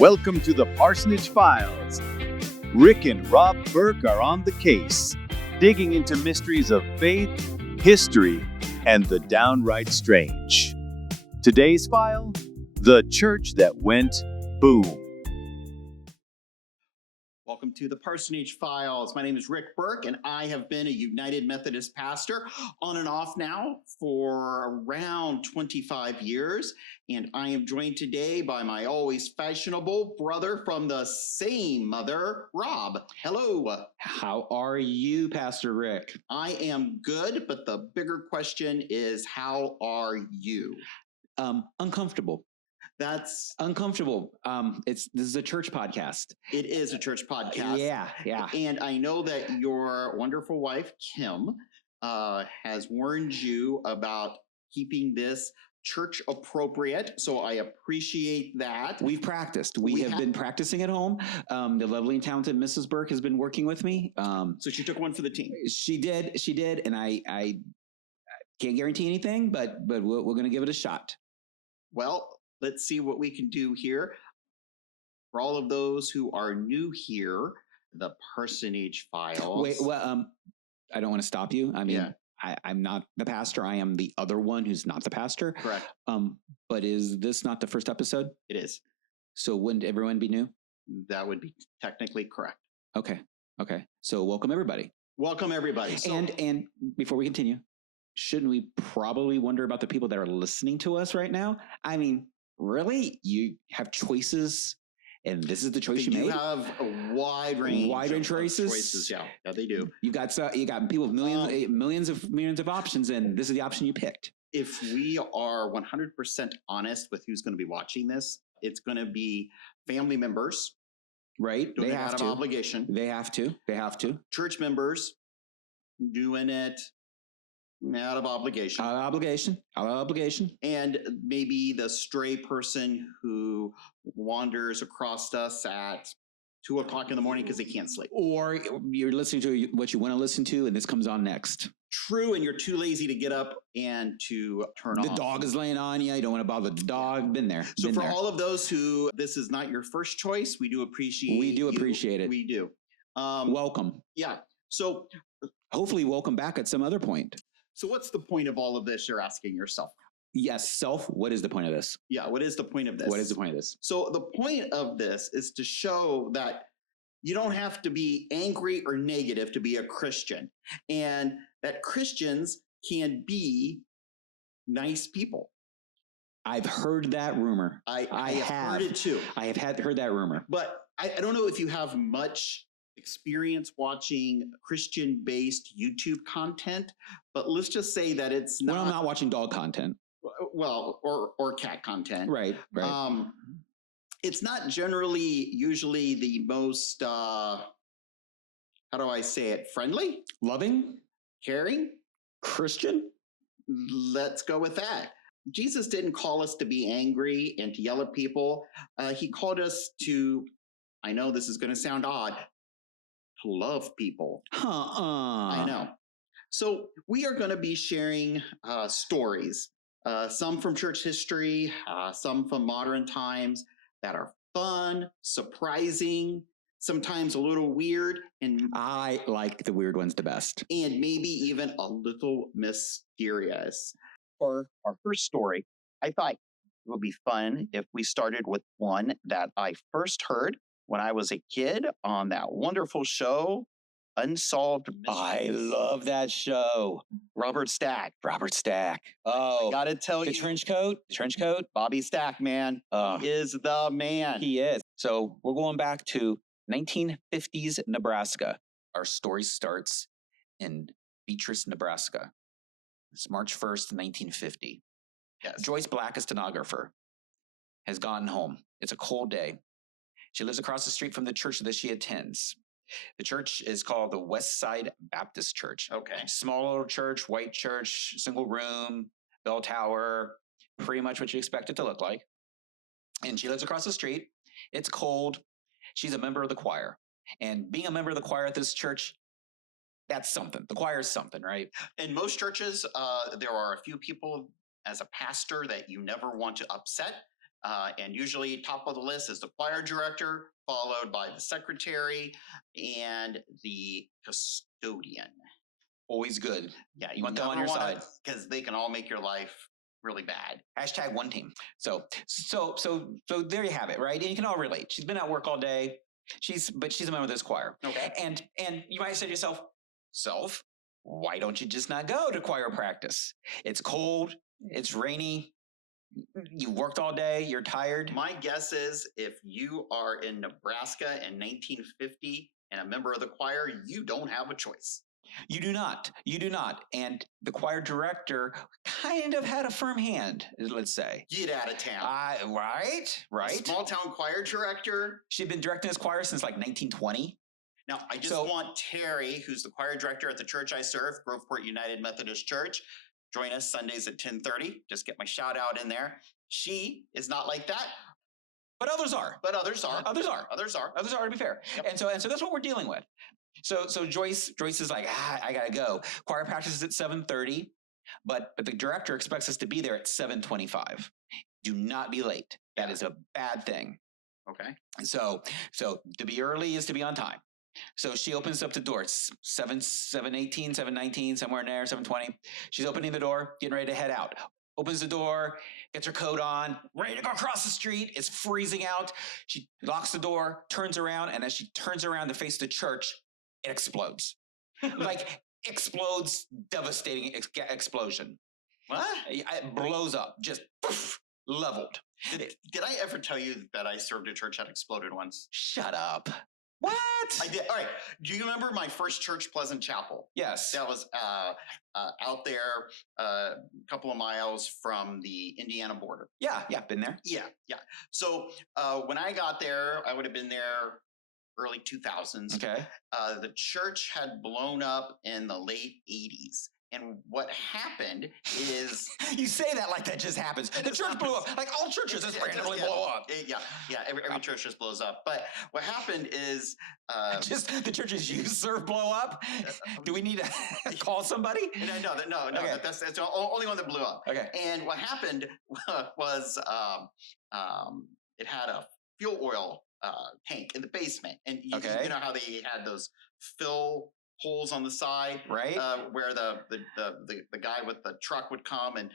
Welcome to the Parsonage Files. Rick and Rob Burke are on the case, digging into mysteries of faith, history, and the downright strange. Today's file: the church that went boom. Welcome to the Parsonage Files. My name is Rick Burke, and I have been a United Methodist pastor on and off now for around 25 years. And I am joined today by my always fashionable brother from the same mother, Rob. Hello. How are you, Pastor Rick? I am good, but the bigger question is, how are you? Uncomfortable. That's uncomfortable. This is a church podcast. It is a church podcast. Yeah. And I know that your wonderful wife, Kim, has warned you about keeping this church appropriate. So I appreciate that. We've practiced. We have been practicing at home. The lovely and talented Mrs. Burke has been working with me. So she took one for the team. She did. And I can't guarantee anything, but we're going to give it a shot. Well, let's see what we can do here. For all of those who are new here, the Parsonage Files. Wait, well, I don't want to stop you. I mean, I'm not the pastor. I am the other one who's not the pastor. Correct. But is this not the first episode? It is. So wouldn't everyone be new? That would be technically correct. Okay. So welcome everybody. Welcome everybody. So, and before we continue, shouldn't we probably wonder about the people that are listening to us right now? I mean, really? You have choices, and this is the choice you made? You have a wide range of choices. Yeah, they do. You got people with millions of options, and this is the option you picked. If we are 100% honest with who's going to be watching this, it's going to be family members. Right? Doing it out of obligation. They have to. Church members doing it out of obligation. Out of obligation. And maybe the stray person who wanders across us at 2 o'clock in the morning because they can't sleep. Or you're listening to what you want to listen to, and this comes on next. True, and you're too lazy to get up and to turn off. The dog is laying on you. You don't want to bother the dog. Been there. So for all of those who this is not your first choice, we do appreciate it. We do. Welcome. Yeah. So hopefully welcome back at some other point. So what's the point of all of this, you're asking yourself? Yes, what is the point of this? Yeah, what is the point of this? So the point of this is to show that you don't have to be angry or negative to be a Christian, and that Christians can be nice people. I've heard that rumor. I have heard it too. I have heard that rumor. But I don't know if you have much experience watching Christian-based YouTube content, but let's just say that it's not. Well, I'm not watching dog content. Well, or cat content. Right. It's not usually the most, how do I say it? Friendly? Loving? Caring? Christian? Let's go with that. Jesus didn't call us to be angry and to yell at people. He called us to, I know this is going to sound odd, to love people. I know. So we are going to be sharing stories, some from church history, some from modern times that are fun, surprising, sometimes a little weird. And I like the weird ones the best. And maybe even a little mysterious. For our first story, I thought it would be fun if we started with one that I first heard when I was a kid on that wonderful show, Unsolved Mysteries. I love that show. Robert Stack. Oh, I gotta tell you. The trench coat. Bobby Stack, man. He is the man. He is. So we're going back to 1950s Nebraska. Our story starts in Beatrice, Nebraska. It's March 1st, 1950. Yes. Joyce Black, a stenographer, has gotten home. It's a cold day. She lives across the street from the church that she attends. The church is called the West Side Baptist Church. Okay. Small little church, white church, single room, bell tower, pretty much what you expect it to look like. And she lives across the street. It's cold. She's a member of the choir. And being a member of the choir at this church, that's something. The choir is something, right? In most churches, there are a few people as a pastor that you never want to upset. And usually top of the list is the choir director, followed by the secretary and the custodian. Always good. Yeah, You want them on your side. because they can all make your life really bad. Hashtag one team. So there you have it, right? And you can all relate. She's been at work all day. She's a member of this choir. Okay. And you might say to yourself, why don't you just not go to choir practice? It's cold. It's rainy. You worked all day. You're tired. My guess is if you are in Nebraska in 1950 and a member of the choir, you don't have a choice. You do not. You do not. And the choir director kind of had a firm hand, let's say. Get out of town. Right. A small town choir director. She'd been directing this choir since like 1920. Now, I just want Terry, who's the choir director at the church I serve, Groveport United Methodist Church, join us Sundays at 10:30. Just get my shout out in there. She is not like that. But others are. Others are, to be fair. Yep. And so that's what we're dealing with. So Joyce is like, I gotta go. Choir practice is at 7:30, but the director expects us to be there at 7:25. Do not be late. That is a bad thing. Okay. So to be early is to be on time. So she opens up the door. It's 7:18, 7:19, somewhere in there, 7:20. She's opening the door, getting ready to head out. Opens the door, gets her coat on, ready to go across the street. It's freezing out. She locks the door, turns around, and as she turns around to face the church, it explodes. Like, explodes, devastating explosion. What? It blows up, just poof, leveled. Did I ever tell you that I served a church that exploded once? Shut up. What? I did. All right. Do you remember my first church, Pleasant Chapel? Yes. That was out there a couple of miles from the Indiana border. Yeah, been there. Yeah. So when I got there, I would have been there early 2000s. Okay. The church had blown up in the late 80s. And what happened is... You say that like that just happens. The church blew up. Like all churches just randomly blow up. Yeah. Every church just blows up. But what happened is... just the churches you serve blow up? Do we need to call somebody? No. Okay. That's the only one that blew up. Okay. And what happened was it had a fuel oil tank in the basement. And you know how they had those fill holes on the side, right? Where the guy with the truck would come and,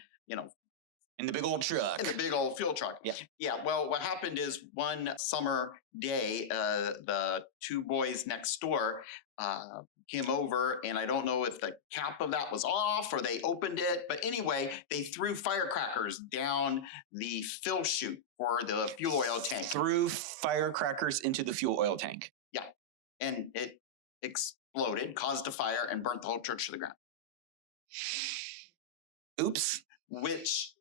in the big old truck. In the big old fuel truck. Yeah. Well, what happened is one summer day, the two boys next door came over, and I don't know if the cap of that was off or they opened it, but anyway, they threw firecrackers down the fill chute for the fuel oil tank. Threw firecrackers into the fuel oil tank. Yeah. And it exploded, caused a fire, and burnt the whole church to the ground. Oops. Which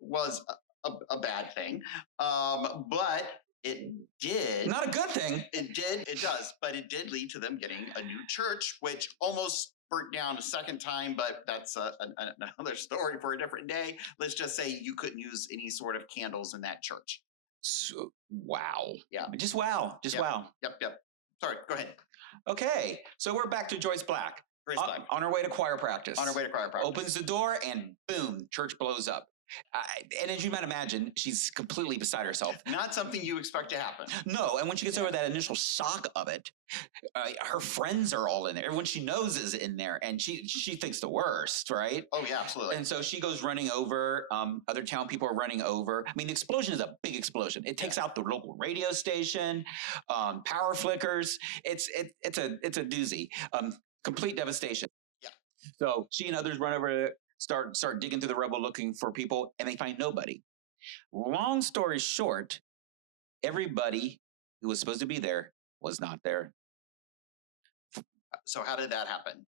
was a bad thing. But it did. Not a good thing. It does. But it did lead to them getting a new church, which almost burnt down a second time, but that's another story for a different day. Let's just say you couldn't use any sort of candles in that church. So, wow. Yeah. Just wow. Wow. Yep. Sorry, go ahead. Okay, so we're back to Joyce Black. On her way to choir practice. Opens the door and boom, church blows up. And as you might imagine, she's completely beside herself. Not something you expect to happen. No, and when she gets over that initial shock of it, her friends are all in there. Everyone she knows is in there, and she thinks the worst, right? Oh, yeah, absolutely. And so she goes running over. Other town people are running over. I mean, the explosion is a big explosion. It takes out the local radio station, power flickers. It's a doozy. Complete devastation. Yeah. So she and others run over to start digging through the rubble looking for people, and they find nobody. Long story short, everybody who was supposed to be there was not there. So how did that happen?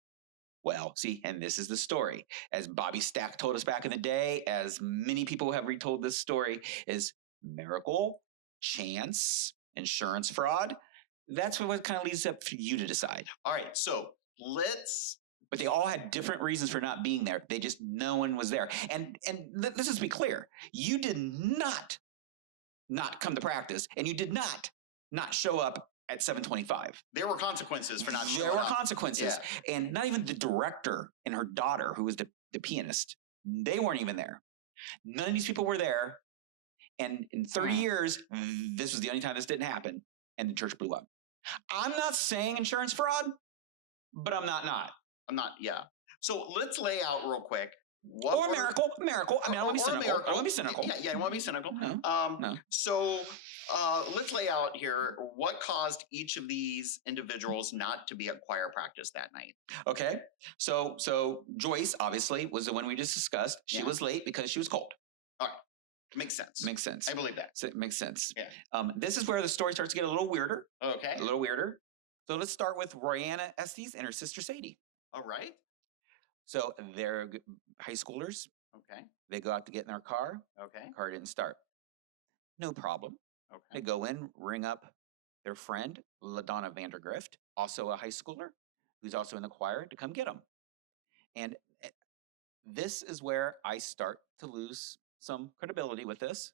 Well, see, and this is the story. As Bobby Stack told us back in the day, as many people have retold this story, is miracle, chance, insurance fraud. That's what kind of leads up for you to decide. All right, so But they all had different reasons for not being there. No one was there. And let's just be clear. You did not come to practice, and you did not show up at 7:25. There were consequences for not showing up. There were consequences. Yeah. And not even the director and her daughter, who was the pianist, they weren't even there. None of these people were there. And in 30 years, this was the only time this didn't happen, and the church blew up. I'm not saying insurance fraud, but I'm not. I'm not. Yeah. So let's lay out real quick. What Or a miracle. I mean, I don't want to be cynical. I don't want to be cynical. Yeah, I want to be cynical. No. So let's lay out here what caused each of these individuals not to be at choir practice that night. Okay. So Joyce, obviously, was the one we just discussed. She was late because she was cold. All right. Makes sense. Makes sense. I believe that. So it makes sense. Yeah. This is where the story starts to get a little weirder. Okay. A little weirder. So let's start with Royanna Estes and her sister Sadie. All right. So they're high schoolers. Okay. They go out to get in their car. Okay. Car didn't start. No problem. Okay. They go in, ring up their friend, LaDonna Vandergrift, also a high schooler, who's also in the choir, to come get them. And this is where I start to lose some credibility with this.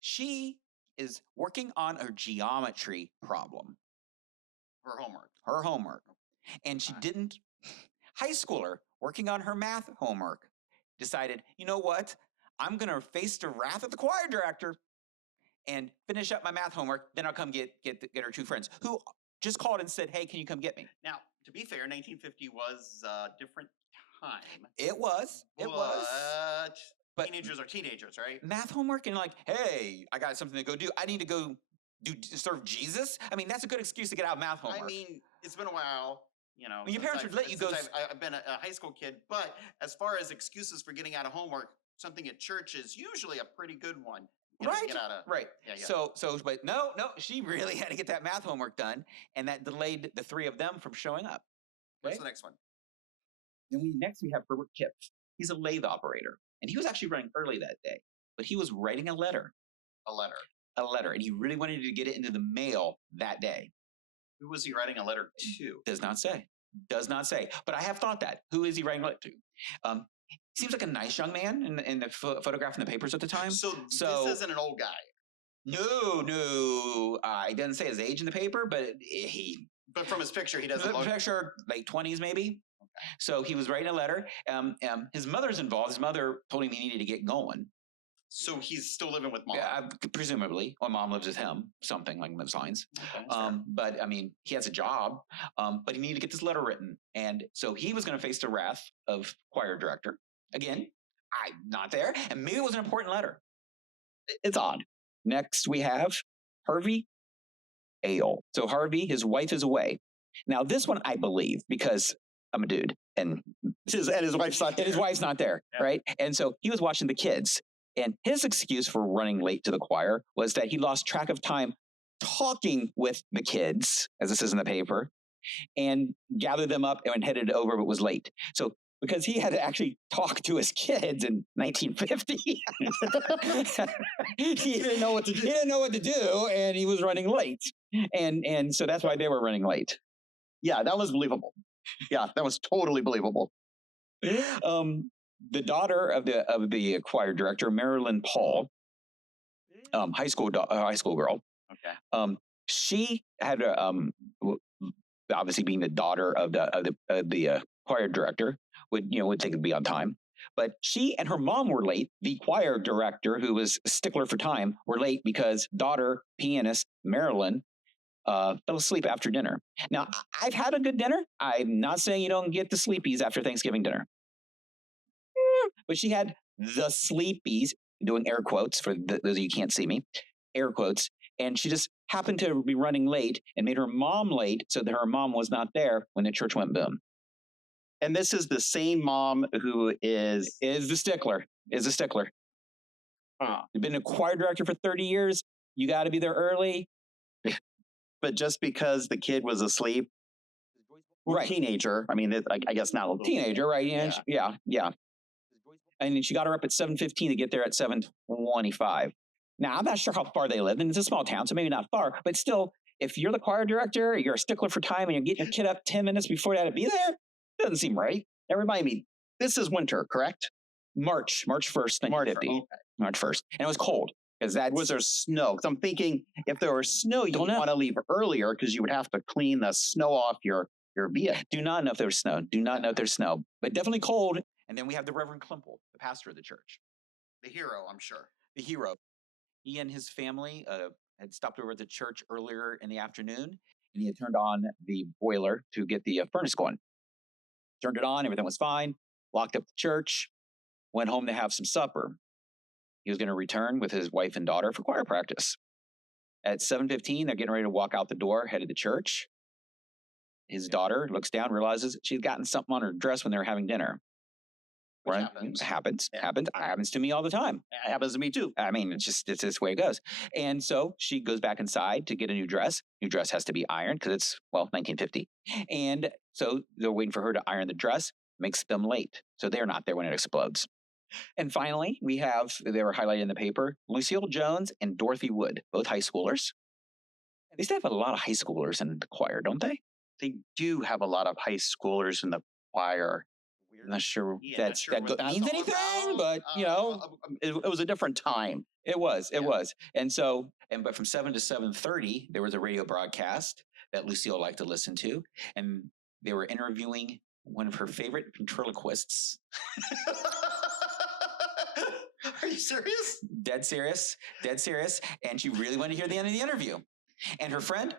She is working on a geometry problem. Her homework. And she didn't, high schooler working on her math homework, decided, you know what? I'm going to face the wrath of the choir director and finish up my math homework. Then I'll come get her two friends who just called and said, hey, can you come get me? Now, to be fair, 1950 was a different time. It was. But teenagers are teenagers, right? Math homework and like, hey, I got something to go do. I need to go serve Jesus. I mean, that's a good excuse to get out of math homework. I mean, it's been a while. You know, your parents would let you go. I've been a high school kid, but as far as excuses for getting out of homework, something at church is usually a pretty good one. Right. Yeah. So, but no, she really had to get that math homework done, and that delayed the three of them from showing up. What's the next one? Then next we have Herbert Kipp. He's a lathe operator, and he was actually running early that day, but he was writing a letter, and he really wanted to get it into the mail that day. Who was he writing a letter to? Does not say. But I have thought that. Who is he writing a letter to? Seems like a nice young man in the photograph in the papers at the time. So this isn't an old guy. No. He doesn't say his age in the paper, but But from his picture, he doesn't look. Picture, late 20s maybe. Okay. So he was writing a letter. His mother's involved. His mother told him he needed to get going. So he's still living with mom? Yeah, presumably. Or mom lives with him, something like those lines. Okay, but, I mean, he has a job, but he needed to get this letter written. And so he was going to face the wrath of choir director. Again, I'm not there. And maybe it was an important letter. It's odd. Next, we have Harvey Ale. So Harvey, his wife is away. Now, this one I believe because I'm a dude and his wife's not there, yeah. Right? And so he was watching the kids. And his excuse for running late to the choir was that he lost track of time talking with the kids, as this is in the paper, and gathered them up and headed over, but was late. So because he had to actually talk to his kids in 1950, he didn't know what to do. He didn't know what to do, and he was running late. And so that's why they were running late. Yeah, that was believable. Yeah, that was totally believable. The daughter of the choir director, Marilyn Paul, high school girl. Okay. She had obviously being the daughter of the choir director would think it'd be on time, but she and her mom were late. The choir director, who was a stickler for time, were late because daughter pianist Marilyn fell asleep after dinner. Now, I've had a good dinner. I'm not saying you don't get the sleepies after Thanksgiving dinner. But she had the sleepies, doing air quotes for those of you who can't see me, air quotes, and she just happened to be running late and made her mom late so that her mom was not there when the church went boom. And this is the same mom who is the stickler. You've been a choir director for 30 years. You got to be there early. But just because the kid was asleep, right? Teenager. I mean, I guess not a little teenager, right? Yeah. And then she got her up at 7:15 to get there at 7:25. Now, I'm not sure how far they lived, and it's a small town, so maybe not far, but still, if you're the choir director, you're a stickler for time, and you're getting your kid up 10 minutes before they had to be there, it doesn't seem right. Now, remind me, this is winter, correct? March 1st, 1950. Okay. March 1st. And it was cold. Was there snow? Because I'm thinking if there was snow, you want to leave earlier because you would have to clean the snow off your vehicle. Do not know if there's snow. But definitely cold. And then we have the Reverend Klimple, the pastor of the church. The hero, I'm sure. The hero. He and his family had stopped over at the church earlier in the afternoon, and he had turned on the boiler to get the furnace going. Turned it on, everything was fine. Locked up the church, went home to have some supper. He was going to return with his wife and daughter for choir practice. At 7:15, they're getting ready to walk out the door, headed to church. His daughter looks down, realizes she's gotten something on her dress when they were having dinner. Which Right? happens. Happens. Yeah. Happens to me all the time. It happens to me too. I mean, it's this way it goes. And so she goes back inside to get a new dress. New dress has to be ironed because it's, 1950. And so they're waiting for her to iron the dress, makes them late. So they're not there when it explodes. And finally, they were highlighted in the paper, Lucille Jones and Dorothy Wood, both high schoolers. They used to have a lot of high schoolers in the choir, don't they? They do have a lot of high schoolers in the choir. I'm not sure Yeah, not sure what that's means all anything, about. but It was a different time. it was. Yeah. And but from 7 to 7:30, there was a radio broadcast that Lucille liked to listen to, and they were interviewing one of her favorite ventriloquists. Are you serious? Dead serious, and she really wanted to hear the end of the interview. And her friend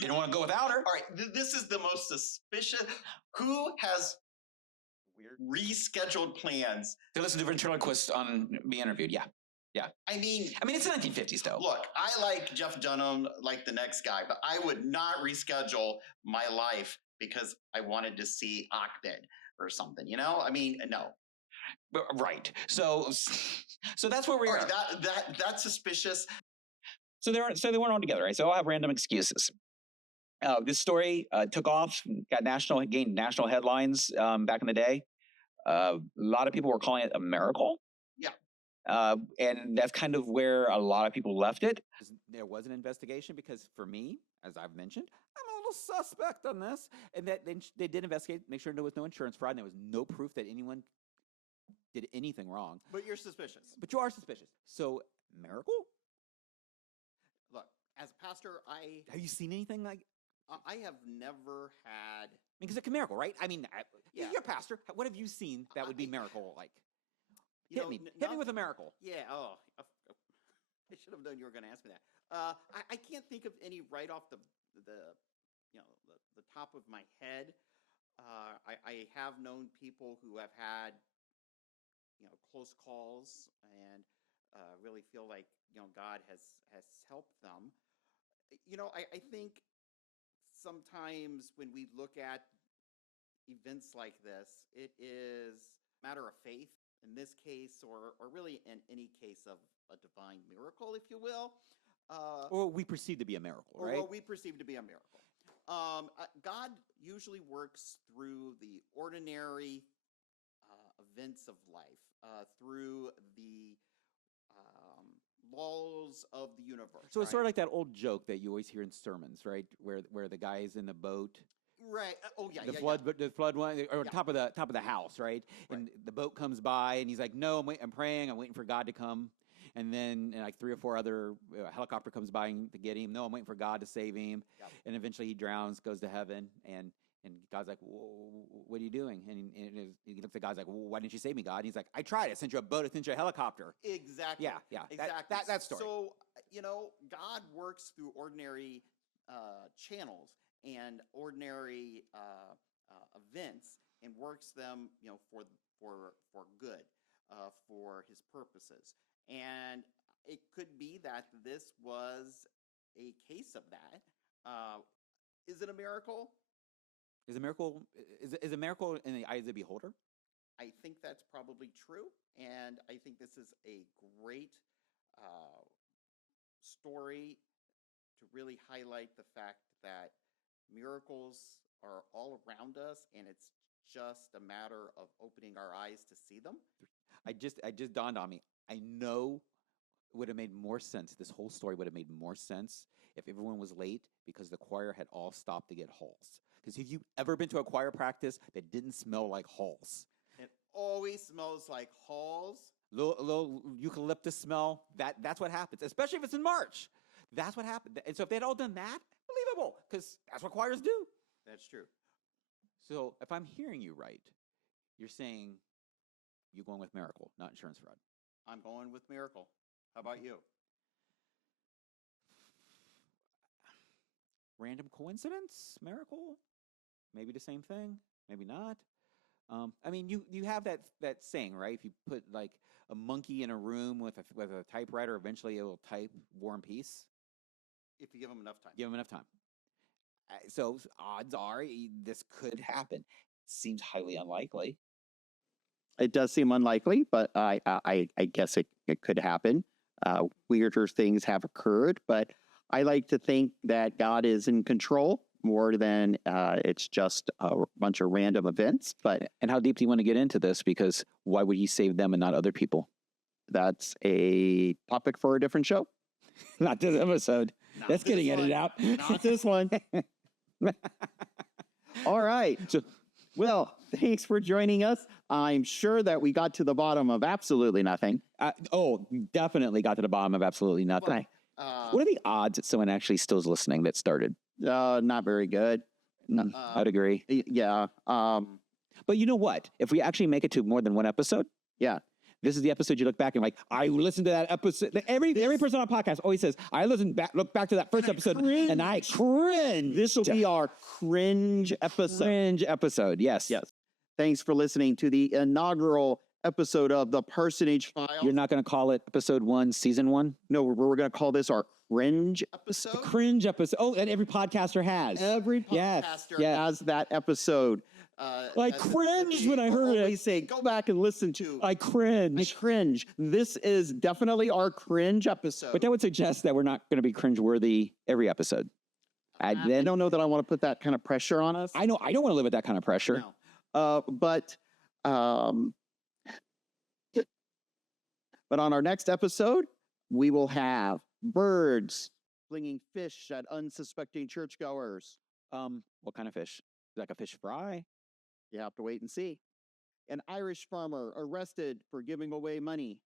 didn't want to go without her. All right, this is the most suspicious. Who has rescheduled plans? To listen to ventriloquists be interviewed. Yeah. I mean, it's the 1950s though. look, I like Jeff Dunham like the next guy, but I would not reschedule my life because I wanted to see Ahmed or something. I mean, no. Right. So that's where we All are. right, that's suspicious. So they weren't all together, right? So I'll have random excuses. This story took off, gained national headlines back in the day. A lot of people were calling it a miracle. Yeah. And that's kind of where a lot of people left it. There was an investigation because for me, as I've mentioned, I'm a little suspect on this. And that they did investigate, make sure there was no insurance fraud, and there was no proof that anyone did anything wrong. But you're suspicious. But you are suspicious. So, miracle? Look, as a pastor, Have you seen anything like? I have never had. Because it's a miracle, right? I mean, Yeah. you're a pastor. What have you seen that would be miracle like? You Hit know, me. n- Hit me not- with a miracle. Yeah. Oh, I should have known you were going to ask me that. I can't think of any right off the top of my head. I have known people who have had close calls and really feel like God has helped them. I think sometimes when we look at events like this, it is a matter of faith in this case, or really in any case of a divine miracle, if you will. Or we perceive to be a miracle, Or right? what we perceive to be a miracle. God usually works through the ordinary events of life, through the laws of the universe. So it's right? sort of like that old joke that you always hear in sermons, right? Where the guy is in the boat, Right. Oh yeah. the yeah, flood, the flood one, or Yeah. top of the house, right? And the boat comes by, and he's like, "No, I'm praying. I'm waiting for God to come." And then like 3 or 4 other helicopter comes by to get him. No, I'm waiting for God to save him. Yep. And eventually he drowns, goes to heaven, and God's like, "What are you doing?" And he looks at God's like, "Well, why didn't you save me, God?" And he's like, "I tried. I sent you a boat. I sent you a helicopter." Exactly. Yeah. Exactly. That story. So God works through ordinary channels and ordinary events, and works them, for good, for His purposes. And it could be that this was a case of that. Is it a miracle? Is a miracle in the eyes of the beholder? I think that's probably true, and I think this is a great story to really highlight the fact that miracles are all around us, and it's just a matter of opening our eyes to see them. It just dawned on me. I know it would have made more sense. This whole story would have made more sense if everyone was late because the choir had all stopped to get halls. Because have you ever been to a choir practice that didn't smell like halls? It always smells like halls. Little eucalyptus smell. That's what happens, especially if it's in March. That's what happened. And so if they'd all done that, believable, because that's what choirs do. That's true. So if I'm hearing you right, you're saying you're going with miracle, not insurance fraud. I'm going with miracle. How about you? Random coincidence? Miracle? Maybe the same thing? Maybe not. I mean, you have that saying, right? If you put like a monkey in a room with a typewriter, eventually it will type War and Peace. If you give them enough time. Give them enough time. So odds are this could happen. Seems highly unlikely. It does seem unlikely, but I guess it could happen. Weirder things have occurred, but I like to think that God is in control more than it's just a bunch of random events. But And how deep do you want to get into this? Because why would he save them and not other people? that's a topic for a different show. Not this episode. Not That's this getting edited one. out. Not this one. All right. So- Well, thanks for joining us. I'm sure that we got to the bottom of absolutely nothing. Definitely got to the bottom of absolutely nothing. What are the odds that someone actually still is listening that started? Not very good. I'd agree. Yeah. But you know what? If we actually make it to more than one episode, Yeah. this is the episode you look back and like, I listened to that episode. Every person on a podcast always says, I look back to that first episode and I cringe. This will be our cringe episode. Cringe episode. Yes. Yes. Thanks for listening to the inaugural episode of the Personage Files. You're not going to call it episode 1, season 1? No, we're going to call this our cringe episode. The cringe episode. Oh, and every podcaster has. Every Yes, podcaster yes. has that episode. I cringed when I heard it. Always say, go back and listen to. I I cringe. cringe. This is definitely our cringe episode. But that would suggest that we're not going to be cringeworthy every episode. I Then don't know that I want to put that kind of pressure on us. I know I don't want to live with that kind of pressure. No. But on our next episode, we will have birds flinging fish at unsuspecting churchgoers. What kind of fish? Like a fish fry? You have to wait and see. An Irish farmer arrested for giving away money.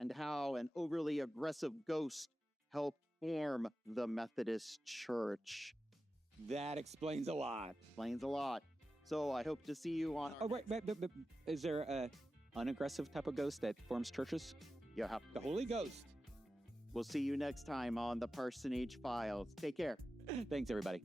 And how an overly aggressive ghost helped form the Methodist Church. That explains a lot. Explains a lot. So I hope to see you on. Oh, right. But is there a unaggressive type of ghost that forms churches? You have. The Holy Ghost. We'll see you next time on the Personage Files. Take care. Thanks, everybody.